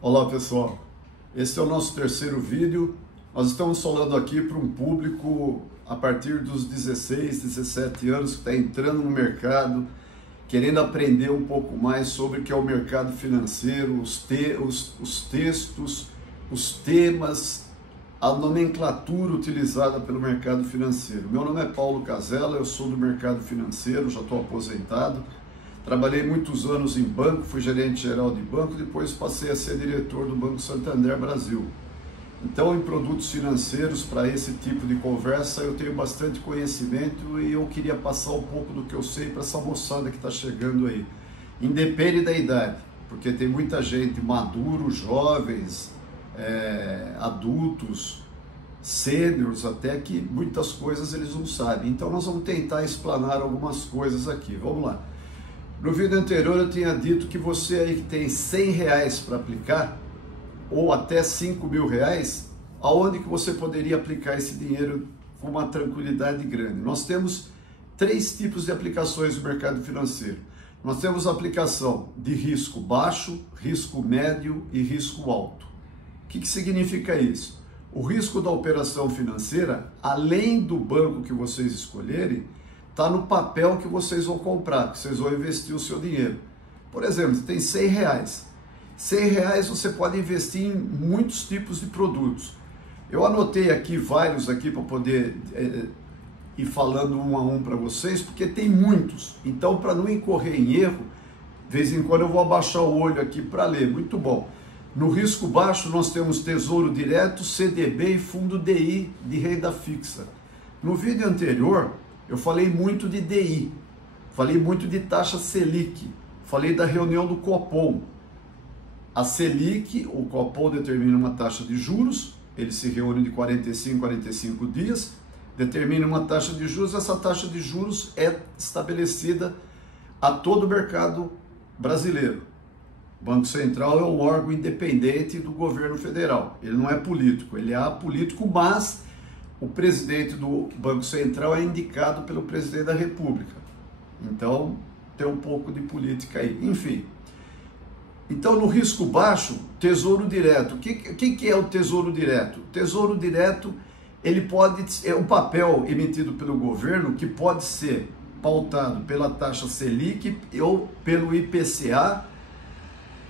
Olá pessoal, esse é o nosso terceiro vídeo. Nós estamos falando aqui para um público a partir dos 16, 17 anos que está entrando no mercado, querendo aprender um pouco mais sobre o que é o mercado financeiro, os textos, os temas, a nomenclatura utilizada pelo mercado financeiro. Meu nome é Paulo Casella, eu sou do mercado financeiro, já estou aposentado. Trabalhei muitos anos em banco, fui gerente geral de banco, depois passei a ser diretor do Banco Santander Brasil. Então, em produtos financeiros, para esse tipo de conversa, eu tenho bastante conhecimento e eu queria passar um pouco do que eu sei para essa moçada que está chegando aí. Independe da idade, porque tem muita gente maduro, jovens, adultos, sêniors, até que muitas coisas eles não sabem. Então, nós vamos tentar explanar algumas coisas aqui. Vamos lá. No vídeo anterior eu tinha dito que você aí que tem R$100 para aplicar, ou até R$5.000, aonde que você poderia aplicar esse dinheiro com uma tranquilidade grande? Nós temos três tipos de aplicações no mercado financeiro. Nós temos a aplicação de risco baixo, risco médio e risco alto. O que significa isso? O risco da operação financeira, além do banco que vocês escolherem, está no papel que vocês vão comprar, que vocês vão investir o seu dinheiro. Por exemplo, você tem R$100. R$100 você pode investir em muitos tipos de produtos. Eu anotei aqui vários aqui para poder ir falando um a um para vocês, porque tem muitos. Então, para não incorrer em erro, de vez em quando eu vou abaixar o olho aqui para ler. Muito bom. No risco baixo nós temos Tesouro Direto, CDB e Fundo DI de renda fixa. No vídeo anterior, eu falei muito de DI, falei muito de taxa Selic, falei da reunião do Copom. A Selic, o Copom determina uma taxa de juros, ele se reúne de 45 dias, determina uma taxa de juros, essa taxa de juros é estabelecida a todo o mercado brasileiro. O Banco Central é um órgão independente do governo federal, ele não é político, ele é apolítico, mas o presidente do Banco Central é indicado pelo presidente da República. Então, tem um pouco de política aí. Enfim. Então, no risco baixo, Tesouro Direto. O que é o Tesouro Direto? O Tesouro Direto, ele é um papel emitido pelo governo que pode ser pautado pela taxa Selic ou pelo IPCA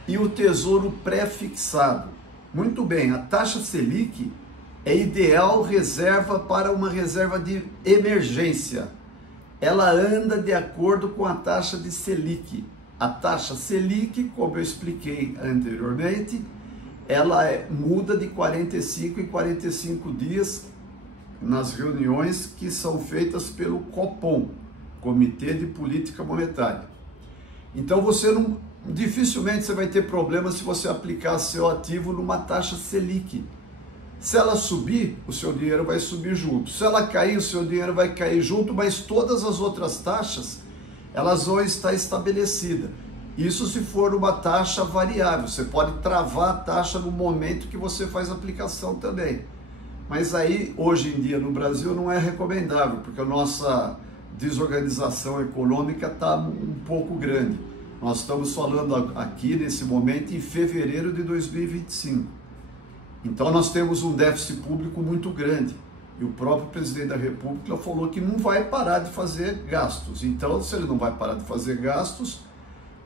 e o Tesouro pré-fixado. Muito bem, a taxa Selic é ideal reserva para uma reserva de emergência. Ela anda de acordo com a taxa de Selic. A taxa Selic, como eu expliquei anteriormente, ela muda de 45 em 45 dias nas reuniões que são feitas pelo Copom, Comitê de Política Monetária. Então dificilmente você vai ter problema se você aplicar seu ativo numa taxa Selic. Se ela subir, o seu dinheiro vai subir junto. Se ela cair, o seu dinheiro vai cair junto, mas todas as outras taxas, elas vão estar estabelecidas. Isso se for uma taxa variável. Você pode travar a taxa no momento que você faz a aplicação também. Mas aí, hoje em dia, no Brasil, não é recomendável, porque a nossa desorganização econômica está um pouco grande. Nós estamos falando aqui, nesse momento, em fevereiro de 2025. Então nós temos um déficit público muito grande e o próprio presidente da República falou que não vai parar de fazer gastos. Então, se ele não vai parar de fazer gastos,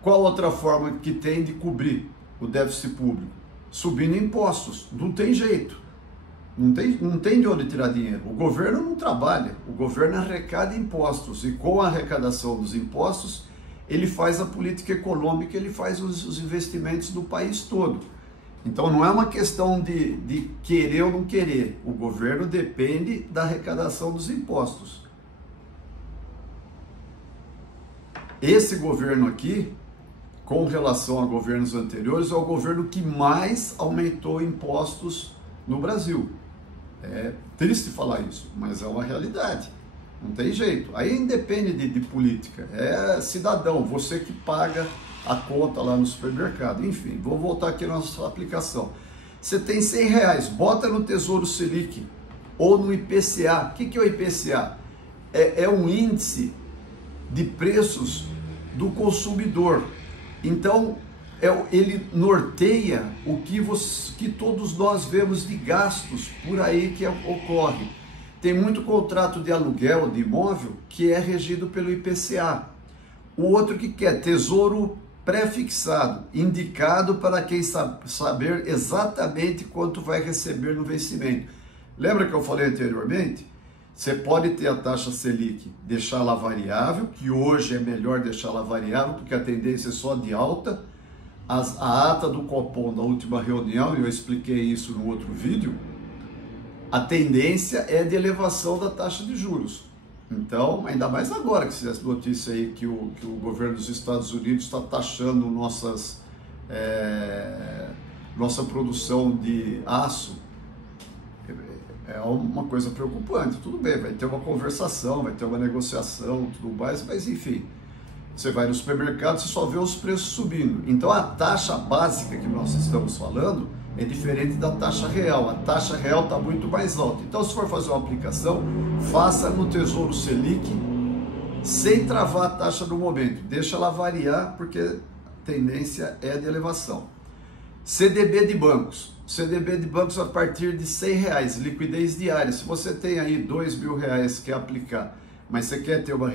qual outra forma que tem de cobrir o déficit público? Subindo impostos. Não tem jeito. Não tem de onde tirar dinheiro. O governo não trabalha, o governo arrecada impostos e com a arrecadação dos impostos ele faz a política econômica, ele faz os investimentos do país todo. Então não é uma questão de querer ou não querer, o governo depende da arrecadação dos impostos. Esse governo aqui, com relação a governos anteriores, é o governo que mais aumentou impostos no Brasil. É triste falar isso, mas é uma realidade, não tem jeito. Aí independe de política, é cidadão, você que paga a conta lá no supermercado. Enfim, vou voltar aqui na nossa aplicação. Você tem R$100, bota no Tesouro Selic ou no IPCA. O que é o IPCA? É um índice de preços do consumidor. Então, ele norteia o que todos nós vemos de gastos por aí que ocorre. Tem muito contrato de aluguel de imóvel que é regido pelo IPCA. O outro que quer tesouro pré-fixado, indicado para quem saber exatamente quanto vai receber no vencimento. Lembra que eu falei anteriormente? Você pode ter a taxa Selic, deixá-la variável, que hoje é melhor deixá-la variável, porque a tendência é só de alta. A ata do Copom da última reunião, e eu expliquei isso no outro vídeo, a tendência é de elevação da taxa de juros. Então, ainda mais agora que essa notícia aí que o governo dos Estados Unidos está taxando nossa produção de aço, é uma coisa preocupante. Tudo bem, vai ter uma conversação, vai ter uma negociação, tudo mais, mas enfim, você vai no supermercado, você só vê os preços subindo. Então a taxa básica que nós estamos falando é diferente da taxa real. A taxa real está muito mais alta. Então, se for fazer uma aplicação, faça no Tesouro Selic sem travar a taxa no momento. Deixa ela variar, porque a tendência é de elevação. CDB de bancos. CDB de bancos a partir de R$100, liquidez diária. Se você tem aí R$2.000 que quer aplicar, mas você quer ter uma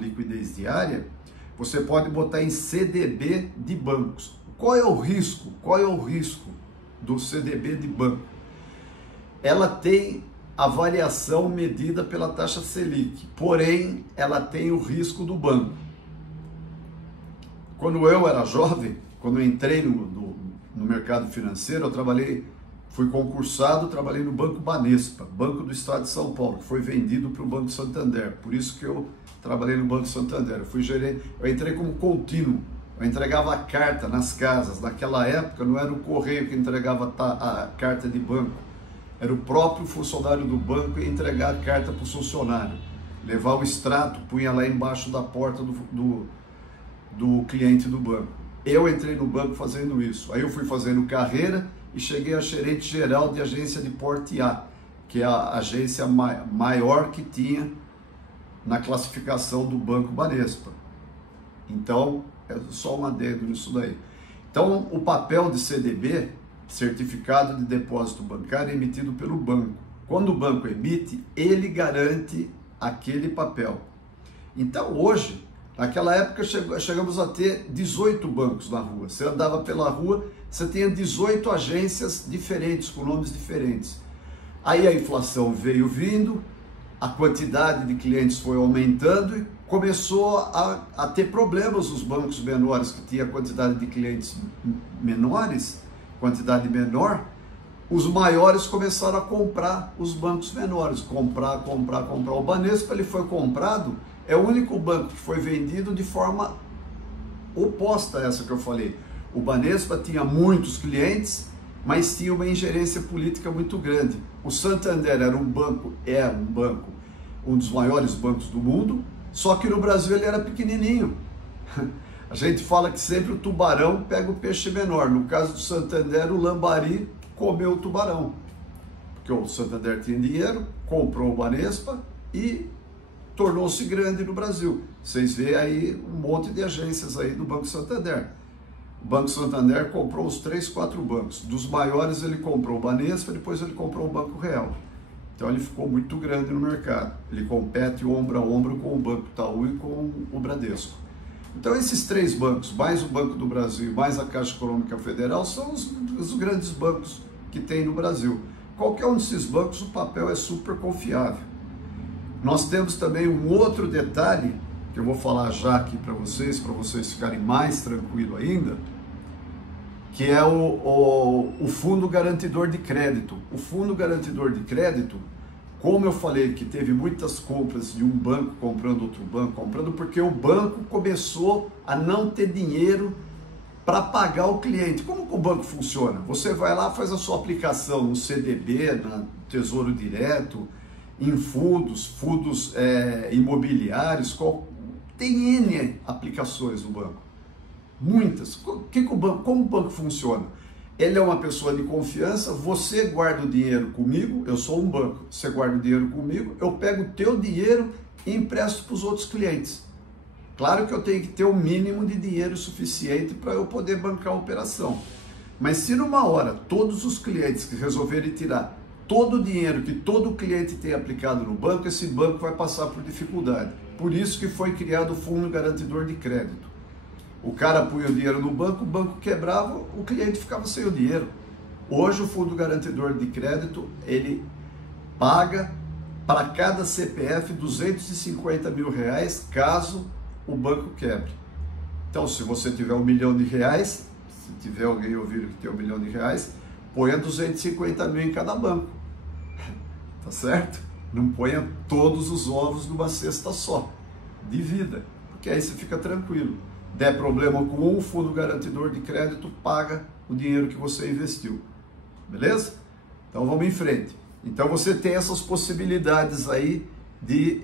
liquidez diária, você pode botar em CDB de bancos. Qual é o risco? Qual é o risco do CDB de banco? Ela tem a variação medida pela taxa Selic, porém ela tem o risco do banco. Quando eu era jovem, quando eu entrei no mercado financeiro, fui concursado, trabalhei no Banco Banespa, Banco do Estado de São Paulo, que foi vendido para o Banco Santander. Por isso que eu trabalhei no Banco Santander. Eu entrei como contínuo. Eu entregava a carta nas casas. Naquela época não era o correio que entregava a carta de banco, era o próprio funcionário do banco que ia entregar a carta para o funcionário. Levar o extrato, punha lá embaixo da porta do cliente do banco. Eu entrei no banco fazendo isso. Aí eu fui fazendo carreira e cheguei a gerente geral de agência de porte A, que é a agência maior que tinha na classificação do Banco Banespa. Então, é só um adendo nisso daí. Então, o papel de CDB, Certificado de Depósito Bancário, é emitido pelo banco. Quando o banco emite, ele garante aquele papel. Então, hoje, naquela época, chegamos a ter 18 bancos na rua. Você andava pela rua, você tinha 18 agências diferentes, com nomes diferentes. Aí a inflação veio vindo, a quantidade de clientes foi aumentando e começou a ter problemas os bancos menores, que tinha quantidade de clientes menores, quantidade menor. Os maiores começaram a comprar os bancos menores, comprar. O Banespa, ele foi comprado, é o único banco que foi vendido de forma oposta a essa que eu falei. O Banespa tinha muitos clientes, mas tinha uma ingerência política muito grande. O Santander era um banco, um dos maiores bancos do mundo, só que no Brasil ele era pequenininho. A gente fala que sempre o tubarão pega o peixe menor. No caso do Santander, o lambari comeu o tubarão. Porque o Santander tinha dinheiro, comprou o Banespa e tornou-se grande no Brasil. Vocês veem aí um monte de agências aí do Banco Santander. O Banco Santander comprou os 3, 4 bancos. Dos maiores ele comprou o Banespa, depois ele comprou o Banco Real. Então ele ficou muito grande no mercado. Ele compete ombro a ombro com o Banco Itaú e com o Bradesco. Então esses 3 bancos, mais o Banco do Brasil, mais a Caixa Econômica Federal, são os grandes bancos que tem no Brasil. Qualquer um desses bancos, o papel é super confiável. Nós temos também um outro detalhe, que eu vou falar já aqui para vocês ficarem mais tranquilos ainda, que é o Fundo Garantidor de Crédito. O Fundo Garantidor de Crédito, como eu falei que teve muitas compras de um banco comprando outro banco comprando, porque o banco começou a não ter dinheiro para pagar o cliente. Como que o banco funciona? Você vai lá, faz a sua aplicação no CDB, no Tesouro Direto, em fundos imobiliários, tem N aplicações no banco. Muitas. Como o banco funciona? Ele é uma pessoa de confiança, você guarda o dinheiro comigo, eu sou um banco, você guarda o dinheiro comigo, eu pego o teu dinheiro e empresto para os outros clientes. Claro que eu tenho que ter o mínimo de dinheiro suficiente para eu poder bancar a operação. Mas se numa hora todos os clientes que resolverem tirar todo o dinheiro que todo cliente tem aplicado no banco, esse banco vai passar por dificuldade. Por isso que foi criado o Fundo Garantidor de Crédito. O cara punha o dinheiro no banco, o banco quebrava, o cliente ficava sem o dinheiro. Hoje o Fundo Garantidor de Crédito, ele paga para cada CPF 250 mil reais caso o banco quebre. Então, se você tiver R$1 milhão, se tiver alguém ouvindo que tem R$1 milhão, ponha 250 mil em cada banco, tá certo? Não ponha todos os ovos numa cesta só, divida, porque aí você fica tranquilo. Der problema com um, o Fundo Garantidor de Crédito paga o dinheiro que você investiu, beleza? Então vamos em frente. Então você tem essas possibilidades aí de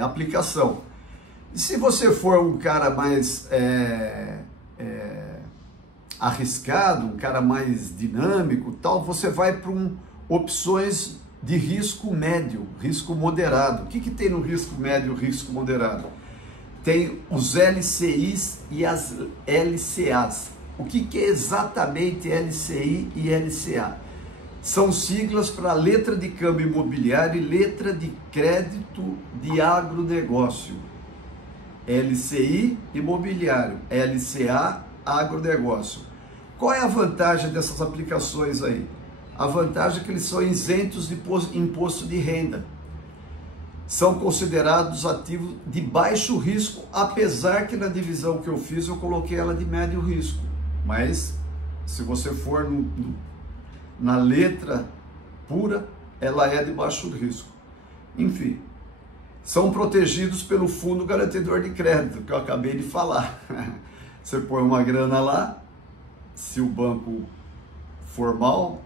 aplicação. E se você for um cara mais arriscado, um cara mais dinâmico, tal, você vai para opções de risco médio, risco moderado. O que tem no risco médio, risco moderado? Tem os LCIs e as LCAs. O que é exatamente LCI e LCA? São siglas para letra de câmbio imobiliário e letra de crédito de agronegócio. LCI, imobiliário, LCA, agronegócio. Qual é a vantagem dessas aplicações aí? A vantagem é que eles são isentos de imposto de renda. São considerados ativos de baixo risco, apesar que na divisão que eu fiz eu coloquei ela de médio risco. Mas se você for na letra pura, ela é de baixo risco. Enfim, são protegidos pelo Fundo Garantidor de Crédito, que eu acabei de falar. Você põe uma grana lá, se o banco for mal,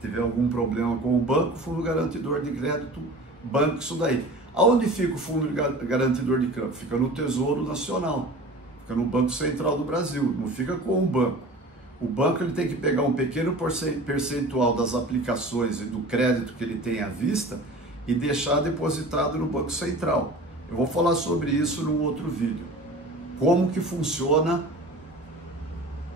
tiver algum problema com o banco, o Fundo Garantidor de Crédito banca isso daí. Aonde fica o Fundo Garantidor de Crédito? Fica no Tesouro Nacional, fica no Banco Central do Brasil, não fica com o banco. O banco ele tem que pegar um pequeno percentual das aplicações e do crédito que ele tem à vista e deixar depositado no Banco Central. Eu vou falar sobre isso num outro vídeo. Como que funciona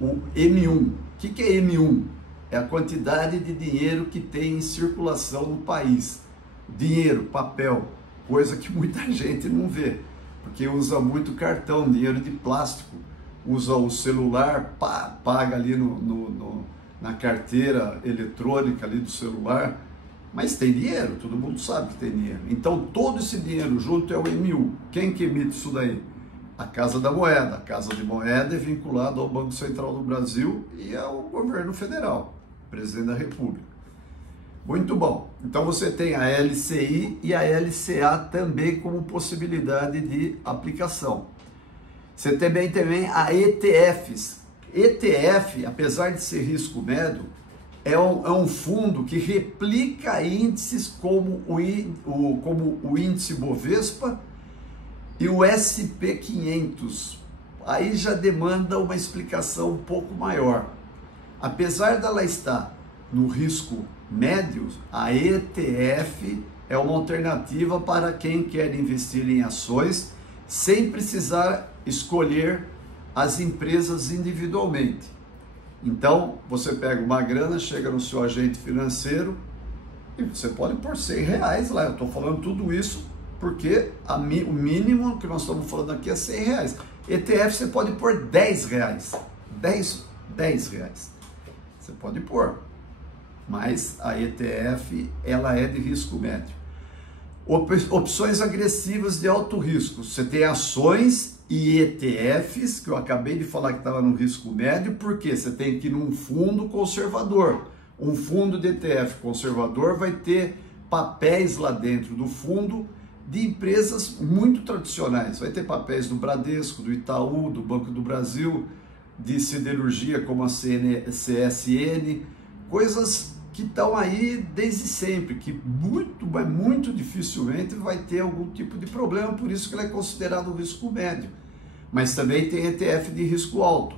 o M1. O que é M1? É a quantidade de dinheiro que tem em circulação no país. Dinheiro, papel, coisa que muita gente não vê, porque usa muito cartão, dinheiro de plástico, usa o celular, paga ali na carteira eletrônica ali do celular, mas tem dinheiro, todo mundo sabe que tem dinheiro. Então todo esse dinheiro junto é o M1. Quem que emite isso daí? A Casa da Moeda. A Casa de Moeda é vinculada ao Banco Central do Brasil e ao governo federal, presidente da República. Muito bom. Então você tem a LCI e a LCA também como possibilidade de aplicação. Você também tem a ETFs. ETF, apesar de ser risco médio, é um fundo que replica índices como o índice Bovespa e o SP500. Aí já demanda uma explicação um pouco maior. Apesar dela estar no risco médio, a ETF é uma alternativa para quem quer investir em ações sem precisar escolher as empresas individualmente. Então, você pega uma grana, chega no seu agente financeiro e você pode pôr R$100 lá. Eu estou falando tudo isso porque o mínimo que nós estamos falando aqui é R$100. ETF você pode pôr R$10. 10 reais. Você pode pôr. Mas a ETF, ela é de risco médio. Opções agressivas de alto risco. Você tem ações e ETFs, que eu acabei de falar que estava no risco médio, porque você tem que ir num fundo conservador. Um fundo de ETF conservador vai ter papéis lá dentro do fundo de empresas muito tradicionais. Vai ter papéis do Bradesco, do Itaú, do Banco do Brasil, de siderurgia como a CSN, coisas que estão aí desde sempre, que muito dificilmente vai ter algum tipo de problema, por isso que ele é considerado um risco médio. Mas também tem ETF de risco alto.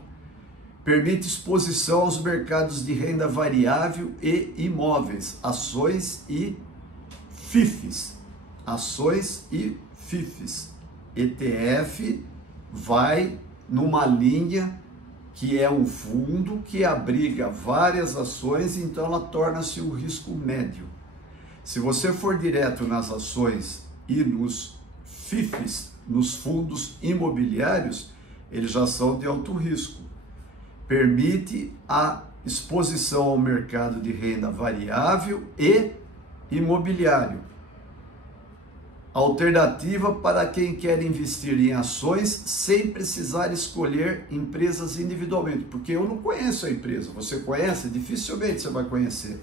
Permite exposição aos mercados de renda variável e imóveis, ações e FIFs. Ações e FIFs. ETF vai numa linha que é um fundo que abriga várias ações, então ela torna-se um risco médio. Se você for direto nas ações e nos FIFs, nos fundos imobiliários, eles já são de alto risco. Permite a exposição ao mercado de renda variável e imobiliário. Alternativa para quem quer investir em ações sem precisar escolher empresas individualmente, porque eu não conheço a empresa, você conhece? Dificilmente você vai conhecer.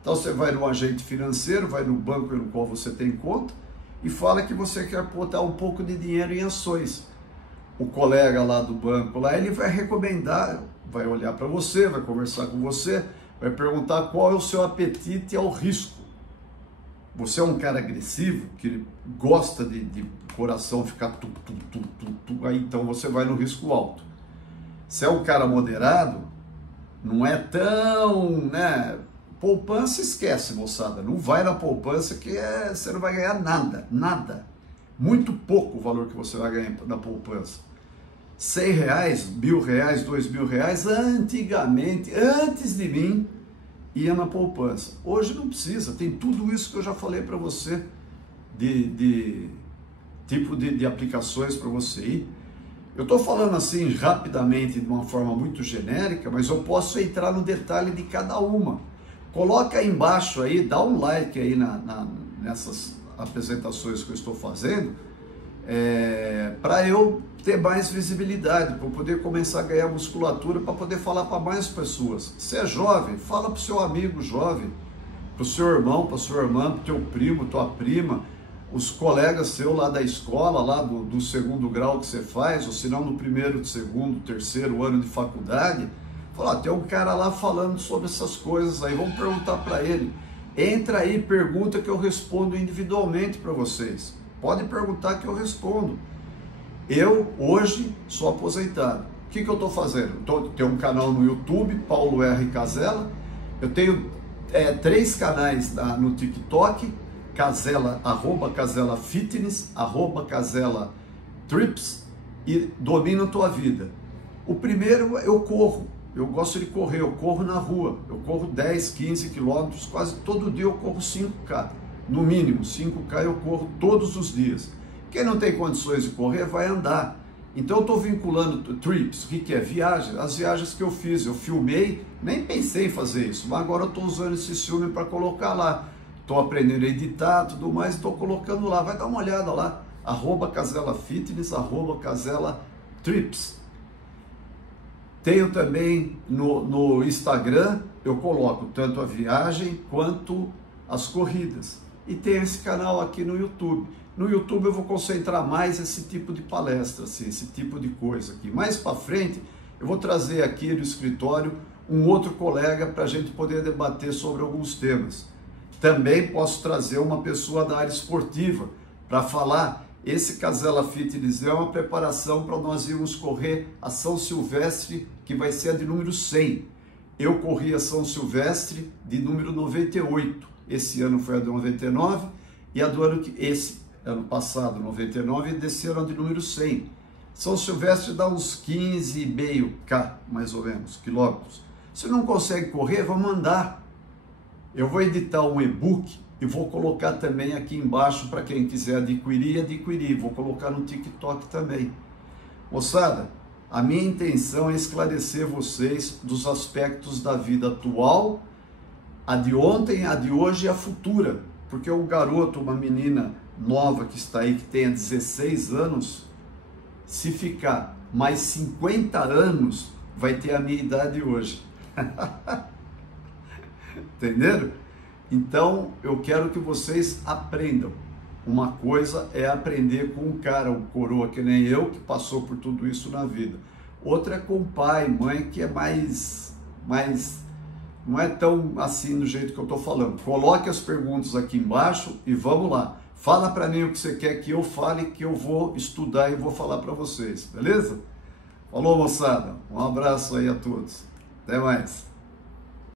Então você vai no agente financeiro, vai no banco no qual você tem conta e fala que você quer botar um pouco de dinheiro em ações. O colega lá do banco, lá, ele vai recomendar, vai olhar para você, vai conversar com você, vai perguntar qual é o seu apetite ao risco. Você é um cara agressivo, que gosta de coração ficar aí então você vai no risco alto. Se é um cara moderado, não é tão, né? Poupança esquece, moçada, não vai na poupança que você não vai ganhar nada, nada. Muito pouco o valor que você vai ganhar na poupança. R$100, R$1.000, R$2.000, antigamente, antes de mim, ia na poupança. Hoje não precisa, tem tudo isso que eu já falei para você, de tipo de aplicações para você ir. Eu estou falando assim rapidamente, de uma forma muito genérica, mas eu posso entrar no detalhe de cada uma. Coloca aí embaixo aí, dá um like aí nessas apresentações que eu estou fazendo, para eu ter mais visibilidade, para eu poder começar a ganhar musculatura, para poder falar para mais pessoas. Se é jovem, fala para o seu amigo jovem, para o seu irmão, para a sua irmã, para o teu primo, tua prima, os colegas seus lá da escola, lá do segundo grau que você faz, ou se não no primeiro, segundo, terceiro ano de faculdade. Fala, tem um cara lá falando sobre essas coisas aí, vamos perguntar para ele. Entra aí, pergunta que eu respondo individualmente para vocês. Pode perguntar que eu respondo. Eu, hoje, sou aposentado. O que eu estou fazendo? Tenho um canal no YouTube, Paulo R. Casella. Eu tenho 3 canais no TikTok, Casella, @Casella Fitness, @Casella Trips e Domina Tua Vida. O primeiro, eu corro. Eu gosto de correr, eu corro na rua, eu corro 10, 15 quilômetros, quase todo dia eu corro 5K, no mínimo 5K eu corro todos os dias. Quem não tem condições de correr vai andar. Então eu estou vinculando trips, o que é? Viagem, as viagens que eu fiz, eu filmei, nem pensei em fazer isso, mas agora eu estou usando esse filme para colocar lá. Estou aprendendo a editar, tudo mais, estou colocando lá, vai dar uma olhada lá, @Casella Fitness, @Casella Trips. Tenho também no Instagram, eu coloco tanto a viagem quanto as corridas. E tenho esse canal aqui no YouTube. No YouTube eu vou concentrar mais esse tipo de palestra, assim, esse tipo de coisa aqui. Mais para frente eu vou trazer aqui no escritório um outro colega para a gente poder debater sobre alguns temas. Também posso trazer uma pessoa da área esportiva para falar. Esse Casella Fitness é uma preparação para nós irmos correr a São Silvestre, que vai ser a de número 100. Eu corri a São Silvestre de número 98. Esse ano foi a de 99 e a do ano passado, 99, e desse ano a de número 100. São Silvestre dá uns 15,5K, mais ou menos, quilômetros. Se não consegue correr, vamos andar. Eu vou editar um e-book e vou colocar também aqui embaixo para quem quiser adquirir. Vou colocar no TikTok também. Moçada, a minha intenção é esclarecer vocês dos aspectos da vida atual, a de ontem, a de hoje e a futura. Porque um garoto, uma menina nova que está aí, que tenha 16 anos, se ficar mais 50 anos, vai ter a minha idade hoje. Entenderam? Então, eu quero que vocês aprendam. Uma coisa é aprender com um cara, um coroa que nem eu, que passou por tudo isso na vida. Outra é com pai, mãe, que é mais não é tão assim do jeito que eu estou falando. Coloque as perguntas aqui embaixo e vamos lá. Fala para mim o que você quer que eu fale, que eu vou estudar e vou falar para vocês, beleza? Falou, moçada. Um abraço aí a todos. Até mais.